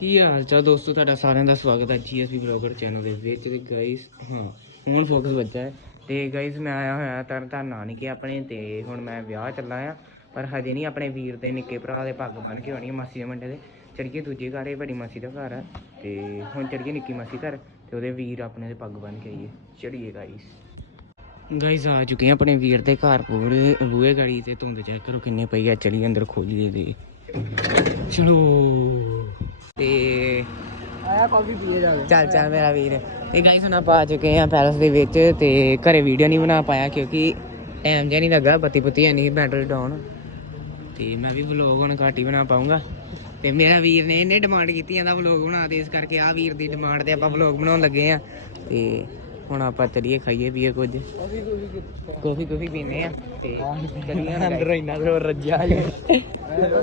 ਕੀ ਹਾਲ ਚਾਲ ਦੋਸਤੋ, ਤੁਹਾਡਾ ਸਾਰਿਆਂ ਦਾ ਸਵਾਗਤ ਹੈ ਜੀਐਸਪੀ ਬਲੌਗਰ ਚੈਨਲ ਦੇ ਵਿੱਚ ਤੇ ਗਾਇਸ ਹਾਂ, ਹੁਣ ਫੋਕਸ ਬੱਚਾ ਹੈ। ਤੇ ਗਾਇਸ ਮੈਂ ਆਇਆ ਹੋਇਆ, ਤਰਨ ਤਾਰਨ ਨਾਨਕੇ ਆਪਣੇ ਤੇ ਹੁਣ ਮੈਂ ਵਿਆਹ ਚੱਲਾ ਆ, ਪਰ ਹਜੇ ਨਹੀਂ ਆਪਣੇ ਵੀਰ ਦੇ ਨਿੱਕੇ ਭਰਾ ਦੇ ਪੱਗ ਬੰਨ ਕੇ ਆਉਣੀ ਮਾਸੀ ਦੇ ਮੁੰਡੇ ਦੇ। ਚੜੀਏ ਦੂਜੇ ਘਰ, ਇਹ ਵੱਡੀ ਮਾਸੀ ਦਾ ਘਰ ਆ। ਤੇ ਹੁਣ ਚੜੀਏ ਨਿੱਕੀ ਮਾਸੀ ਘਰ, ਤੇ ਉਹਦੇ ਵੀਰ ਆਪਣੇ ਦੇ ਪੱਗ ਬੰਨ ਕੇ ਆਈਏ ਚੜੀਏ ਗਾਇਸ ਗਾਇਸ ਆ ਚੁੱਕੇ ਆ ਆਪਣੇ ਵੀਰ ਦੇ ਘਰ ਪੂਰੇ ਬੂਹੇ ਗੜੀ ਤੇ ਧੁੰਦ ਚੈੱਕ ਕਰੋ ਕਿੰਨੇ ਪਈ ਆ, ਚਲੀ ਅੰਦਰ ਖੋਲੀਏ ਦੇ ਚਲੋ। ਤੇ ਆਇਆ ਕਾਫੀ ਪੀਏ ਜਾ ਚੱਲ ਚੱਲ ਮੇਰਾ ਵੀਰ। ਤੇ ਗਾਇਸ ਹੁਣ ਆਪਾਂ ਆ ਚੁੱਕੇ ਆ ਪੈਲਸ ਦੇ ਵਿੱਚ ਤੇ ਘਰੇ ਵੀਡੀਓ ਨਹੀਂ ਬਣਾ ਪਾਇਆ ਕਿਉਂਕਿ ਟਾਈਮ ਜਿਹਾ ਨਹੀਂ ਲੱਗਾ ਬੱਤੀ ਬੁੱਤੀ ਨਹੀਂ ਬੈਟਰੀ ਡਾਊਨ ਤੇ ਮੈਂ ਵੀ ਵਲੌਗ ਹੁਣ ਘੱਟ ਹੀ ਬਣਾ ਪਾਉਂਗਾ ਤੇ ਮੇਰਾ ਵੀਰ ਨੇ ਇਹਨੇ ਡਿਮਾਂਡ ਕੀਤੀ ਜਾਂਦਾ ਵਲੌਗ ਬਣਾ ਦੇ ਇਸ ਕਰਕੇ ਆ ਵੀਰ ਦੀ ਡਿਮਾਂਡ ਤੇ ਆਪਾਂ ਵਲੌਗ ਬਣਾਉਣ ਲੱਗੇ ਆ ਤੇ ਹੁਣ ਆਪਾਂ ਚਲੀਏ ਖਾਈਏ ਪੀਏ ਕੁਝ। ਕਾਫੀ ਕਾਫੀ ਪੀਨੇ ਆ ਤੇ ਚੱਲੀਏ ਅੰਦਰ ਇੰਨਾ ਜ਼ੋਰ ਰੱਜਿਆ।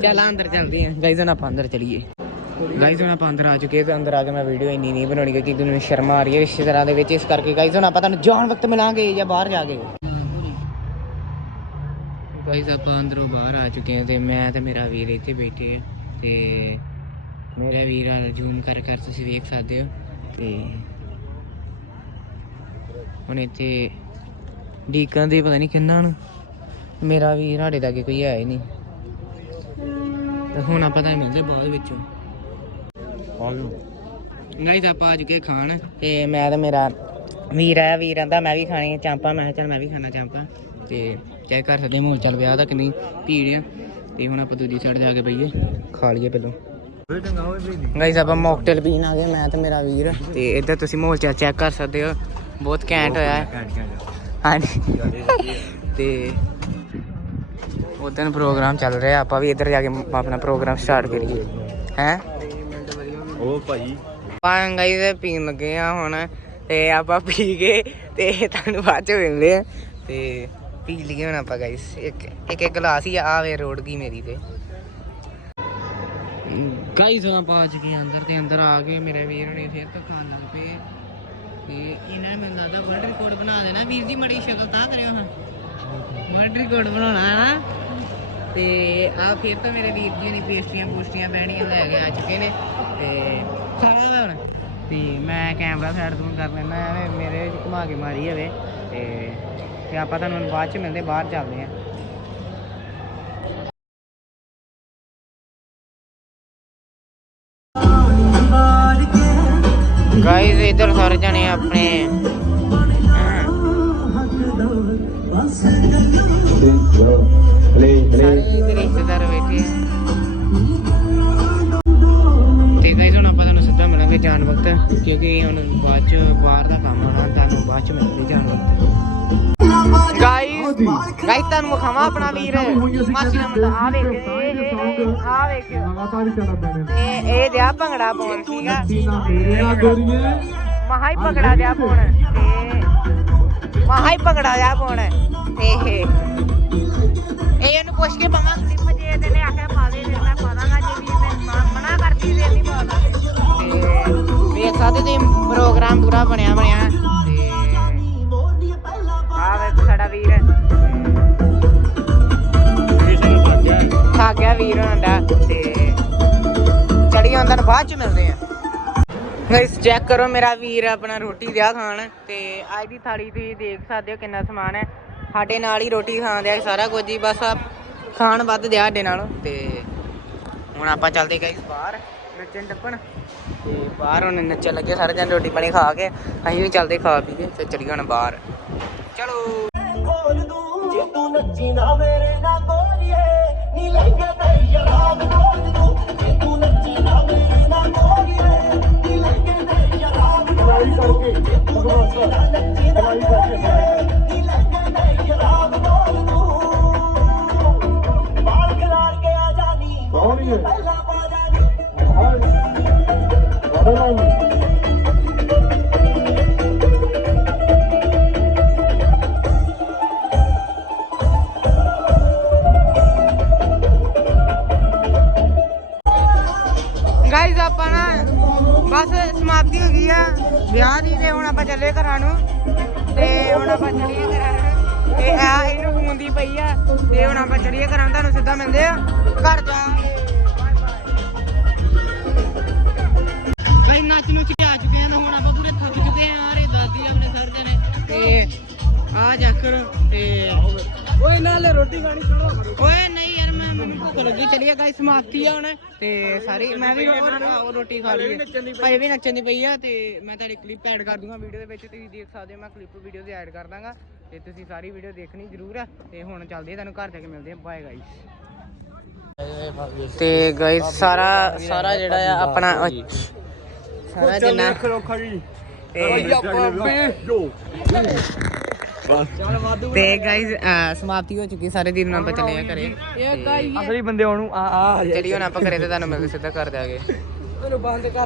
ਚੱਲ ਅੰਦਰ ਚੱਲਦੇ ਆ ਗਾਇਸ ਹੁਣ ਆਪਾਂ ਅੰਦਰ ਚਲੀਏ। ਗਾਇਸ ਹੁਣ ਆਪਾਂ ਅੰਦਰ ਆ ਚੁੱਕੇ ਤੇ ਅੰਦਰ ਆ ਕੇ ਮੈਂ ਵੀਡੀਓ ਇੰਨੀ ਨਹੀਂ ਬਣਾਉਣੀ ਕਿਉਂਕਿ ਤੁਹਾਨੂੰ ਸ਼ਰਮ ਆ ਰਹੀ ਹੈ ਰਿਸ਼ਤੇਦਾਰਾਂ ਦੇ ਵਿੱਚ। ਇਸ ਕਰਕੇ ਗਾਇਸ ਹੁਣ ਆਪਾਂ ਤੁਹਾਨੂੰ ਜਾਣ ਵਕਤ ਮਿਲਾਂਗੇ ਜਾਂ ਬਾਹਰ ਜਾ ਕੇ। ਗਾਇਸ ਆਪਾਂ ਅੰਦਰੋਂ ਬਾਹਰ ਆ ਚੁੱਕੇ ਹਾਂ ਤੇ ਮੈਂ ਤੇ ਮੇਰਾ ਵੀਰ ਇੱਥੇ ਬੈਠੇ ਆ ਤੇ ਮੇਰਾ ਵੀਰ ਆ ਜ਼ੂਮ ਕਰ ਕਰ ਤੁਸੀਂ ਵੇਖ ਸਕਦੇ ਹੋ ਤੇ ਹੁਣ ਇੱਥੇ ਡੀਕਾਂ ਦੇ ਪਤਾ ਨਹੀਂ ਕਿੰਨਾ ਨੂੰ ਮੇਰਾ ਵੀਰ ਸਾਡੇ ਦਾ ਕੋਈ ਹੈ ਹੀ ਨਹੀਂ। ਤੇ ਹੁਣ ਆਪਾਂ ਤਾਂ ਮਿਲਦੇ ਬਾਅਦ ਵਿੱਚੋਂ। ਨਹੀਂ ਤਾਂ ਆਪਾਂ ਆ ਚੁੱਕੇ ਖਾਣ। ਤੇ ਮੈਂ ਤੇ ਮੇਰਾ ਵੀਰ ਆਇਆ ਵੀਰ ਆਂਦਾ ਮੈਂ ਵੀ ਖਾਣੀ ਚਾਂਪਾ। ਮੈਂ ਕਿਹਾ ਚੱਲ ਮੈਂ ਵੀ ਖਾਣਾ ਚਾਂਪਾ। ਤੇ ਚੈੱਕ ਕਰ ਸਕਦੇ ਮੋਲ ਚੱਲ ਵਿਆਹ ਦਾ ਕਿੰਨੀ ਭੀੜ ਆ। ਤੇ ਹੁਣ ਆਪਾਂ ਦੂਜੀ ਸਾਈਡ ਜਾ ਕੇ ਬਈਏ ਖਾ ਲਈਏ ਪਹਿਲਾਂ। ਗਾਈਸ ਆਪਾਂ ਮੌਕਟੇਲ ਪੀਣ ਆ ਗਏ ਮੈਂ ਤੇ ਮੇਰਾ ਵੀਰ। ਤੇ ਇੱਧਰ ਤੁਸੀਂ ਮਾਹੌਲ ਚੈੱਕ ਕਰ ਸਕਦੇ ਹੋ ਬਹੁਤ ਘੈਂਟ ਹੋਇਆ। ਹੈ ਹਾਂਜੀ। ਤੇ ਉਦੋਂ ਪ੍ਰੋਗਰਾਮ ਚੱਲ ਰਿਹਾ ਆਪਾਂ ਵੀ ਇੱਧਰ ਜਾ ਕੇ ਆਪਣਾ ਪ੍ਰੋਗਰਾਮ ਸਟਾਰਟ ਕਰੀਏ। ਹੈ? ਉਹ ਭਾਈ। ਆਪਾਂ ਗਾਈਸ ਪੀਣ ਲੱਗੇ ਆ ਹੁਣ ਤੇ ਆਪਾਂ ਪੀ ਕੇ ਤੇ ਤੁਹਾਨੂੰ ਬਾਅਦ ਚ ਮਿਲਦੇ ਆ। ਤੇ ਪੀ ਲਈਏ ਹੁਣ ਆਪਾਂ ਗਾਈਸ ਇੱਕ ਇੱਕ ਇੱਕ ਗਲਾਸ ਹੀ ਆ ਵੇ ਰੋੜ ਗਈ ਮੇਰੀ ਤੇ। ਗਾਈਸ ਹੁਣ ਆਪਾਂ ਆ ਚੁੱਕੇ ਅੰਦਰ ਤੇ ਅੰਦਰ ਆ ਕੇ ਮੇਰੇ ਵੀਰ ਨੇ ਫਿਰ ਤੋਂ ਖਾਣ ਲੱਗ ਪਏ। ਤੇ ਇਹਨਾਂ ਨੇ ਮੈਨੂੰ ਲੱਗਦਾ ਵਰਲਡ ਰਿਕਾਰਡ ਬਣਾ ਦੇਣਾ। ਵੀਰ ਦੀ ਮੜੀ ਸ਼ਕਲ ਤਾਂ ਕਰਿਓ ਹਾਂ ਵਰਲਡ ਰਿਕਾਰਡ ਬਣਾਉਣਾ ਹੈ ਨਾ। ਤੇ ਆ ਫਿਰ ਤੋਂ ਮੇਰੇ ਵੀਰ ਜੀ ਨੇ ਪੇਸਟਰੀਆਂ ਪੂਸਟਰੀਆਂ ਬਹਿਣੀਆਂ ਲੈ ਕੇ ਆ ਚੁੱਕੇ ਨੇ ਤੇ ਖਾਣਾ ਦਾ ਹੁਣ। ਤੇ ਮੈਂ ਕੈਮਰਾ ਸਾਈਡ ਤੋਂ ਕਰ ਲੈਣਾ ਐਵੇਂ ਮੇਰੇ ਘੁਮਾ ਕੇ ਮਾਰੀ ਜਾਵੇ। ਤੇ ਤੇ ਆਪਾਂ ਤੁਹਾਨੂੰ ਬਾਅਦ ਚ ਮਿਲਦੇ ਬਾਹਰ ਚੱਲਦੇ ਆ ਗਾਇਸ ਇਧਰ ਸਾਰੇ ਜਣੇ ਆਪਣੇ ਸਾਰੇ ਇਹਦੇ ਰਿਸ਼ਤੇਦਾਰ ਬੈਠੇ ਆ ਤੇ ਗਾਇਸ ਹੁਣ ਆਪਾਂ ਤੁਹਾਨੂੰ ਸਿੱਧਾ ਮਿਲਾਂਗੇ ਜਾਣ ਵਕਤ ਕਿਉਂਕਿ ਹੁਣ ਬਾਅਦ ਚ ਬਾਹਰ ਦਾ ਕੰਮ ਆਉਣਾ ਤੁਹਾਨੂੰ ਬਾਅਦ ਚ ਮਿਲਾਂਗੇ ਜਾਣ ਵਕਤ। ਗਾਇਸ ਗਾਇਸ ਤੁਹਾਨੂੰ ਵਿਖਾਵਾਂ ਆਪਣਾ ਵੀਰ। ਮਾਸੀ ਦਾ ਮੁੰਡਾ ਆ ਵੇਖ ਇਹ ਆ ਵੇਖ। ਇਹ ਇਹ ਦਿਆ ਭੰਗੜਾ ਪਾਉਣ ਸੀਗਾ। ਮਹਾ ਹੀ ਭੰਗੜਾ ਦਿਆ ਪਾਉਣ। ਤੇ ਮਹਾ ਹੀ ਭੰਗੜਾ ਦਿਆ ਪਾਉਣ। ਤੇ ਪ੍ਰੋਗਰਾਮ ਬਣਿਆ ਬਣਿਆ। ਤੇ ਆ ਵੇਖ ਸਾਡਾ ਵੀਰ ਥੱਕ ਗਿਆ ਵੀਰ ਹੁੰਦਾ ਤੇ ਚੜੀ ਆਉਂਦਾ ਬਾਅਦ ਚ ਮਿਲਦੇ ਆ। ਗਾਇਸ ਚੈੱਕ ਕਰੋ ਮੇਰਾ ਵੀਰ ਆਪਣਾ ਰੋਟੀ ਦਿਆ ਖਾਣ ਤੇ ਅੱਜ ਦੀ ਥਾਲੀ ਤੁਸੀਂ ਦੇਖ ਸਕਦੇ ਹੋ ਕਿੰਨਾ ਸਮਾਨ ਹੈ। ਸਾਡੇ ਨਾਲ ਹੀ ਰੋਟੀ ਖਾਣ ਦਿਆ ਸਾਰਾ ਕੁਝ ਹੀ, ਬਸ ਖਾਣ ਵੱਧ ਦਿਆ ਸਾਡੇ ਨਾਲ ਤੇ ਹੁਣ ਆਪਾਂ ਚੱਲਦੇ ਗਾਇਸ ਬਾਹਰ। ਨੱਚਣ ਟੱਪਣ। ਤੇ ਬਾਹਰ ਹੁਣ ਨੱਚਣ ਲੱਗੇ ਸਾਰੇ ਜਣ ਰੋਟੀ ਪਾਣੀ ਖਾ ਕੇ ਅਸੀਂ ਵੀ ਚੱਲਦੇ ਖਾ ਪੀ ਕੇ ਤੇ ਚੱਲੀਏ ਹੁਣ ਬਾਹਰ। ਚਲੋ। ਜੇ ਤੂੰ ਨੱਚੀ ਨਾ ਮੇਰੇ ਨਾਲ ਗੋਰੀਏ ਨੀ ਲਹਿੰਗੇ ਤੇ ਯਾਰਾਬ ਬੋਲ ਦੂੰ। ਜੇ ਤੂੰ ਨੱਚੀ ਨਾ ਮੇਰੇ ਨਾਲ ਗੋਰੀਏ ਨੀ ਲਹਿੰਗੇ ਤੇ ਯਾਰਾਬ ਬੋਲ ਦੂੰ। ਜੇ ਤੂੰ ਨੱਚੀ ਨਾ ਨੱਚੀ ਨਾ ਗੋਰੀਏ ਗਾਇਜ਼ ਆਪਾਂ ਨਾ ਬਸ ਸਮਾਪਤੀ ਹੋ ਗਈ ਆ। ਵਿਆਹ ਦੀ ਤੇ ਹੁਣ ਆਪਾਂ ਚੱਲੇ ਘਰਾਂ ਨੂੰ। ਤੇ ਹੁਣ ਆਪਾਂ ਚੱਲੀਏ ਘਰਾਂ ਨੂੰ। ਤੇ ਆ ਇਹਨੂੰ ਹੁੰਦੀ ਪਈ ਆ। ਤੇ ਹੁਣ ਆਪਾਂ ਚੱਲੀਏ ਘਰਾਂ ਨੂੰ। ਤੁਹਾਨੂੰ ਸਿੱਧਾ ਮਿਲਦੇ ਆ। ਘਰ ਜਾ ਰਾਤ ਨੂੰ ਚਿਆ ਚੁੱਕੇ ਆ ਹੁਣ ਆਪਾਂ ਪੂਰੇ ਥੱਕ ਚੁੱਕੇ ਆ ਰੇ ਦਾਦੀ ਆਪਣੇ ਸਰ ਦੇ ਨੇ ਤੇ ਆ ਜਾਕਰ ਤੇ ਓਏ ਨਾਲੇ ਰੋਟੀ ਖਾਣੀ ਚਲੋ ਓਏ ਨਹੀਂ ਯਾਰ ਮੈਂ ਮੈਨੂੰ ਭੁੱਖ ਲੱਗੀ ਚਲੀਏ ਗਾਇਸ ਸਮਾਪਤੀ ਆ ਹੁਣ। ਤੇ ਸਾਰੀ ਮੈਂ ਵੀ ਉਹ ਉਹ ਰੋਟੀ ਖਾ ਲਈ ਭਾਈ ਵੀ ਨੱਚਣ ਦੀ ਪਈ ਆ ਤੇ ਮੈਂ ਤੁਹਾਡੀ ਕਲਿੱਪ ਐਡ ਕਰ ਦੂੰਗਾ ਵੀਡੀਓ ਦੇ ਵਿੱਚ ਤੁਸੀਂ ਦੇਖ ਸਕਦੇ ਹੋ ਮੈਂ ਕਲਿੱਪ ਵੀਡੀਓ ਦੇ ਐਡ ਕਰ ਦਾਂਗਾ। ਤੇ ਤੁਸੀਂ ਸਾਰੀ ਵੀਡੀਓ ਦੇਖਣੀ ਜ਼ਰੂਰ ਆ। ਤੇ ਹੁਣ ਚੱਲਦੇ ਆ ਤੁਹਾਨੂੰ ਘਰ ਜਾ ਕੇ ਮਿਲਦੇ ਆ। ਬਾਏ ਗਾਇਸ ਤੇ ਗਾਇਸ ਸਾਰਾ ਸਾਰਾ ਜਿਹੜਾ ਆ ਆਪਣਾ ਸਾਰਾ ਤੇ ਤੇ ਗਾਇਸ ਸਮਾਪਤੀ ਹੋ ਚੁੱਕੀ ਸਾਰੇ ਦਿਨ ਆਪਾਂ ਚੱਲੇ ਆ ਘਰੇ। ਅਸਲੀ ਬੰਦੇ ਉਹਨੂੰ ਆ ਆ ਚਲੀ ਹੁਣ ਆਪਾਂ ਘਰੇ ਤੇ ਤੁਹਾਨੂੰ ਮਿਲਦੇ ਸਿੱਧਾ ਕਰ ਦਿਆਂਗੇ। ਮੈਨੂੰ ਬੰਦ ਕਰ।